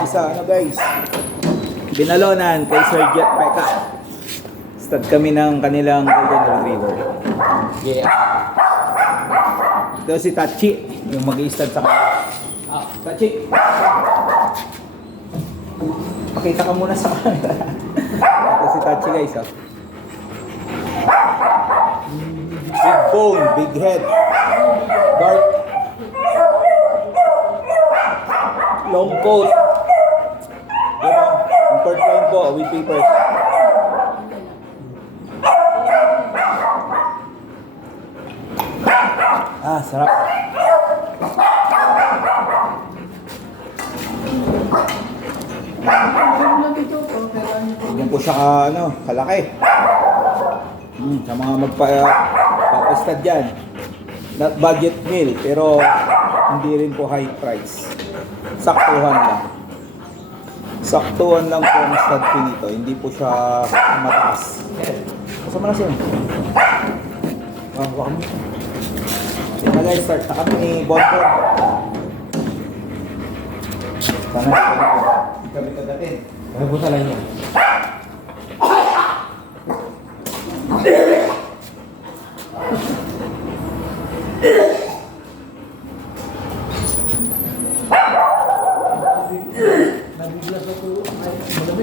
Isa ano guys, binalonan kay Sir Jet Peka. Start kami ng kanilang Golden Retriever. Yeah. Ito si Tachi, yung mag-i-start sa kanila. Tachi, pakita ka muna sa camera. Ito si Tachi guys. Big bone, big head, dark, long coat. Import line po with papers. Sarap. Bigyan po siya kalaki. Sa mga magpa-stad dyan. Not budget meal, pero hindi rin po high price. Saktuhan lang. Saktuhan lang po ang stud fee nito. Hindi po siya mataas. Kasama na siya. Waka mo. Sige guys, start na kami ni Bonbon. Sana hindi kami kagatin. Ano po sa lang yan? Nabiglas ako ay malamig.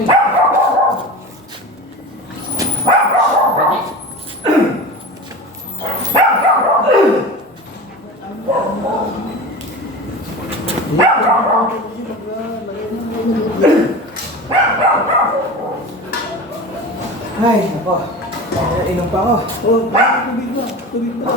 Ay, nako. Inom pa ako. Tubig na. Tubig na.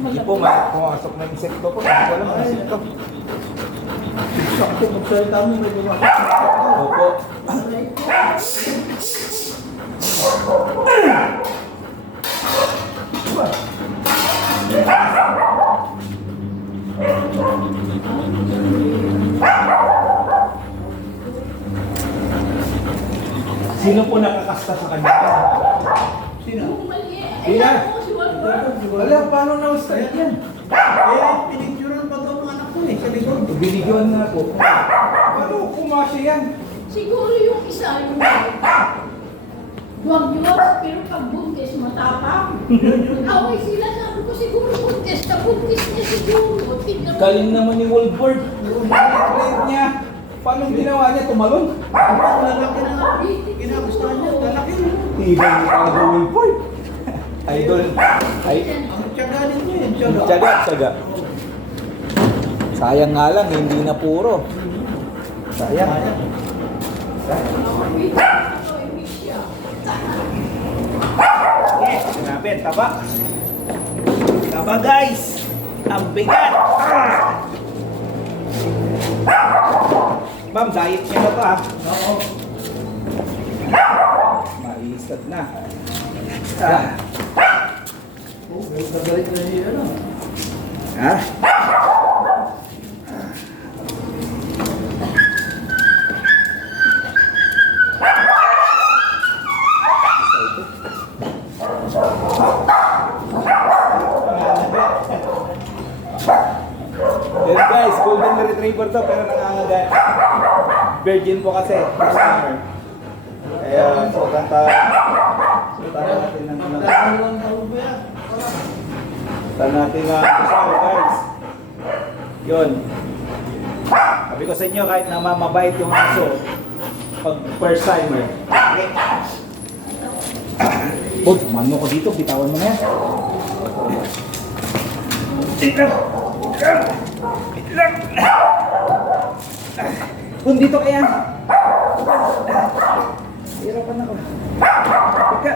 Hindi po, pumasok na insekto po. Hindi ko alam ang insekto. Sakto, magsalita mo, may gumawa. Opo. Sino po nakakasta sa kanya? Sino? Sino? Wala, paano na-usta yan? Pinicturean pa daw ang anak ko sa likod. Binigyan na po. Paano kumasya yan? Siguro yung isa, yung duwag-duwag, pero pag buntis, matapang. Nag-away sila, sabi ko siguro buntis niya siguro. Tignan mo. Galing naman ni Wolford. Yung plate niya. Paano ginawa niya? Tumalon? Lalaki na nga. Kinagustuhan niya, lalaki na. Tibay ni Aldo Wolford. Idol. Ang tiyaga ninyo yun, Tiyaga, tiyaga. Sayang nga lang, hindi na puro. Sayang. Yes, sinabi, taba. Taba guys. Ang bigat. Ma'am, diet niya na ba? Oo. Maisad na. Nagalit na niya, ano? Ha? Yes guys, golden retriever to pero nangangagat. Virgin po kasi. Kaya so kanta natin ng natin na kasama guys. Yun. Sabi ko sa inyo kahit na mabait yung aso pag first timer. Okay. Bod, mano ko dito, bitawan mo na yan. Kung dito kaya. Hirapan ako. Teka.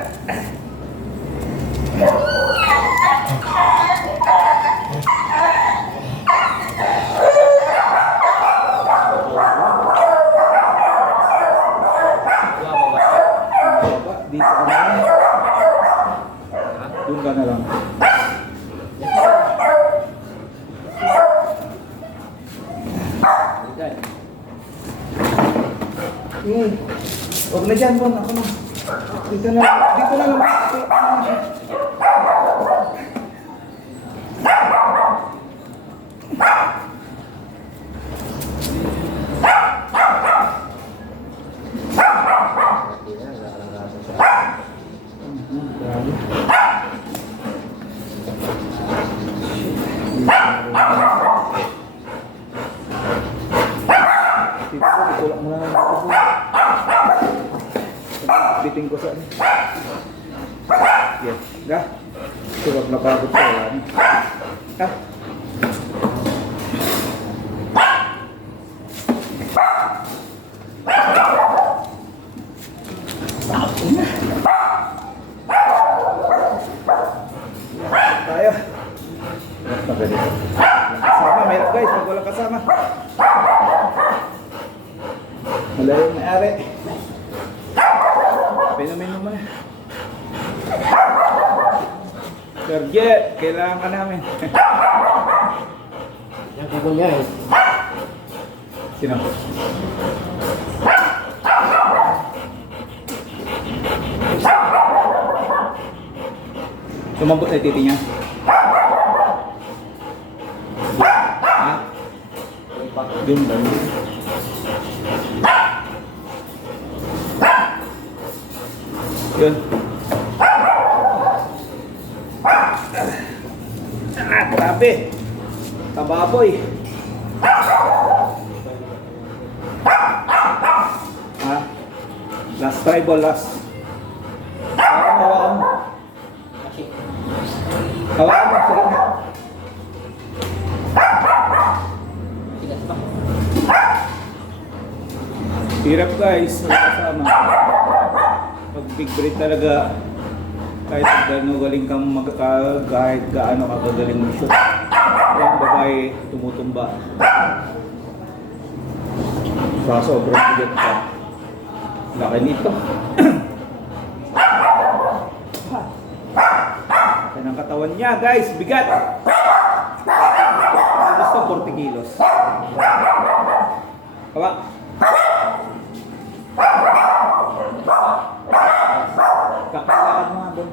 Dito ka na lang. Doon ka na lang. Huwag na dyan, Bon. Ako na. Dito na lang. Dito po, itulak mo na lang dito po. Biting ko sa ano. Yes. Ga? Huwag napagod sa wala. Ha? Tayo. Kasama, mahirap guys, pag walang kasama. Wala yung may-ari. Pinumin mo na. Sergey, kailangan ka namin. Yan ko niya eh. Sino? Sumambot sa titi niya. Ha? Yun ba? Yun. Grabe. Kababoy. Ha? Last try ball, last. Hawakan mo. Hawakan mo, sige na. Hirap guys, wala kasama. Pag big break talaga, kahit gaano galing kang kahit gaano ka kagaling mag-shoot, yung babae tumutumba. Sa sobrang bigat pa. Laki nito. Yan ang katawan niya guys, bigat! Gusto 40 kilos. Kawa. Kakalakad mo nga doon.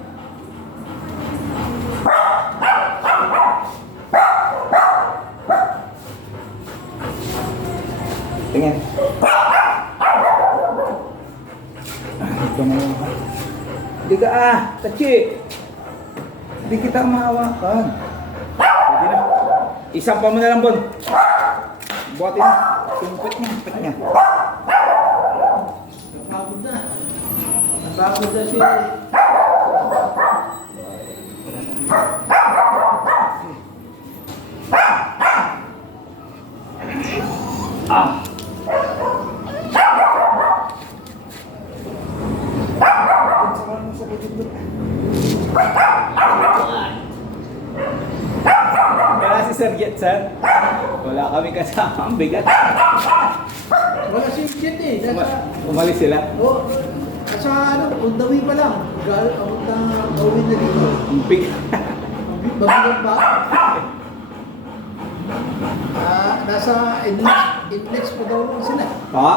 Tingin. Ito na yun. Hindi ka tachi. Hindi kita mahawakan. Pwede na. Isang pa mo na lang, Bon. Buhatin mo. Sumpit niya. Napagod na. Napagod na siya. Wala si Sir Jetson. Wala kami kasama. Ang bigat. Wala si Jet eh. Umalis sila. Oh, sa ano, on the way pa lang. Gawin na dito. Ang bigat. Mabigat ba? Nasa index pa daw lang sila. Ha?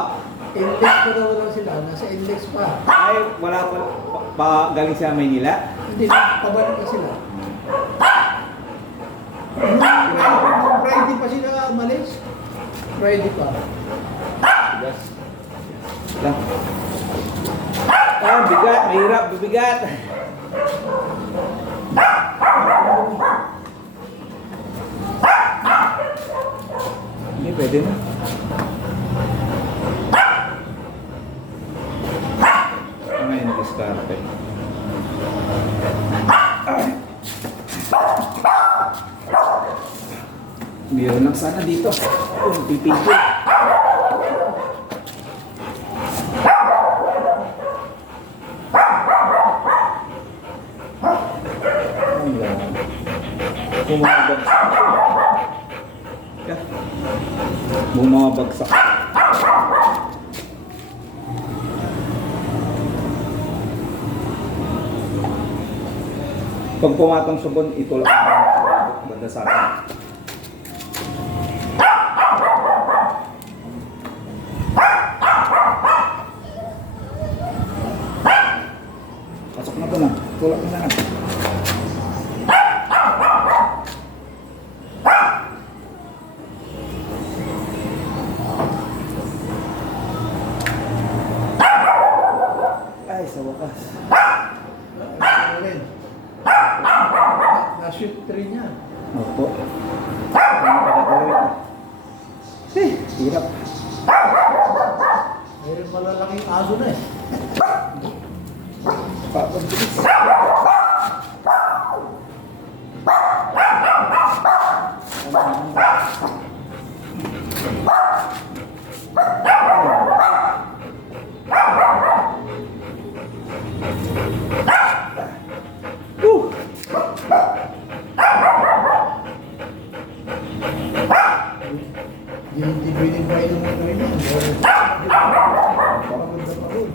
Index pa daw lang sila. Nasa index pa. Ay, wala pa galing sa Maynila. Hindi, pabalik na sila. Nung Friday pa sila umalis. Friday pa. Bigas. Lang. Bigat. Mahirap. Bibigat. Hindi, pwede na. Ngayon, diskarte. Meron lang sana dito. Pipigil. Bumabagsak. Yeah. Bumabagsak. Pag pumatong sa bon, itulak mo. Banda sa akin. Hirap. Mayroon malalaking aso na eh. Papagbilis. Hindi pwedeng pwedeng mo na rin yan. Pagod na pagod.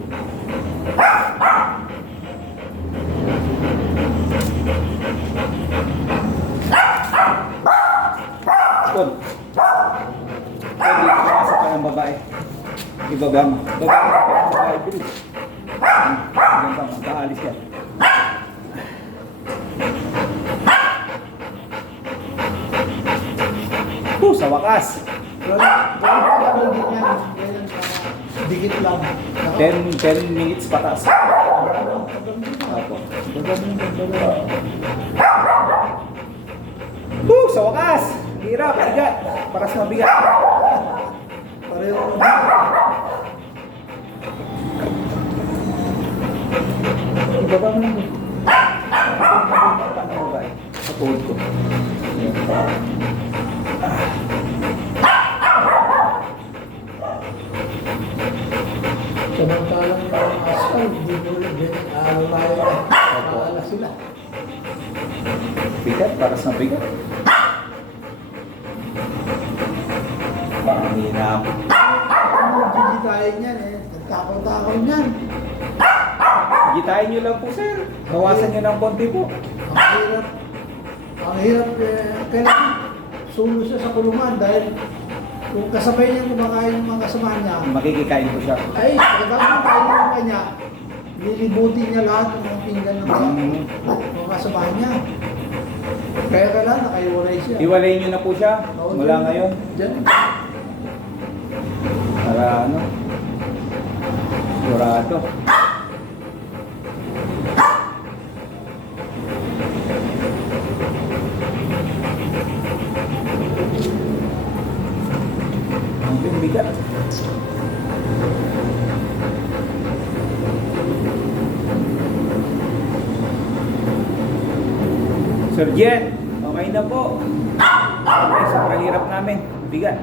Kon. Pwede pumasok ka ng babae. Ibaba mo. Baba mo ka ng babae. Bilis. Ganun pa. Magkaalis yan. Sa wakas. Gano'n din yan. Dikit lang. 10 minutes patas. Apo. Sa wakas! Hirap, bigat. Paras na bigat. Pareho ko. Ibaba mo lang. Sa tuhod ko. Samantalang yung asal, hindi mo rin alayo na. Aala sila. Bigat, paras na bigat. Panghihina ako. Ano, gigitahin yan eh. Nagtakaw-takaw niyan. Gitahin nyo lang po, sir. Bawasan nyo ng konti po. Ang hirap. Ang hirap eh. Kailangan sulo siya sa kulungan dahil kung kasabay niya kumakain ng mga kasama niya, Makikikain ko siya. ay, pagkakang kain ng kanya, lilibutin niya lahat ng mga pinggan ng mga kasama niya. Kaya kailangan nakaiwalay siya. Iwalay nyo na po siya Oo, mula dyan. ngayon. Diyan. Para ano? Sigurado. Ang bigat. Sir Jen, okay na po. Okay, sobrang hirap namin. Bigat.